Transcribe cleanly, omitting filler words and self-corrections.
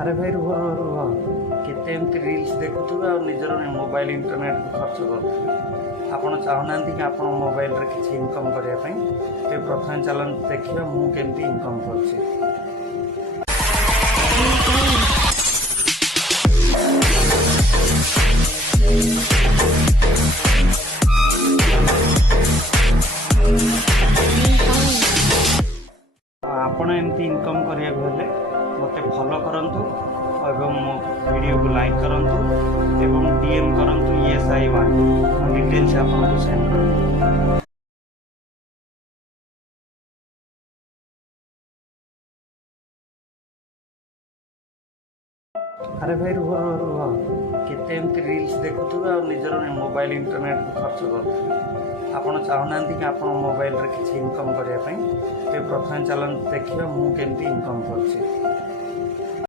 अरे भाई रुह रुह रुह केते एमती रील्स देखुवे और निजर मोबाइल इंटरनेट को खर्च करुवे। आपण चाहूना कि आप मोबाइल रे किसी इनकम करने तो प्रथम चलते देखिए मुझे केमती इनकम कर। आपण एमती इनकम करने मत फॉलो करंतु एवं मो वीडियो को लाइक करंतु एवं डीएम करंतु ESI1 डिटेल्स आपको सेंड कर। अरे भाई रुह रुह रुह केते एमती रील्स देखुवे और निजर मोबाइल इंटरनेट को खर्च करुवे। आपण चाहूना कि आप मोबाइल रे किसी इनकम करने तो प्रथम चलते देखिए मुझे केमती इनकम कर।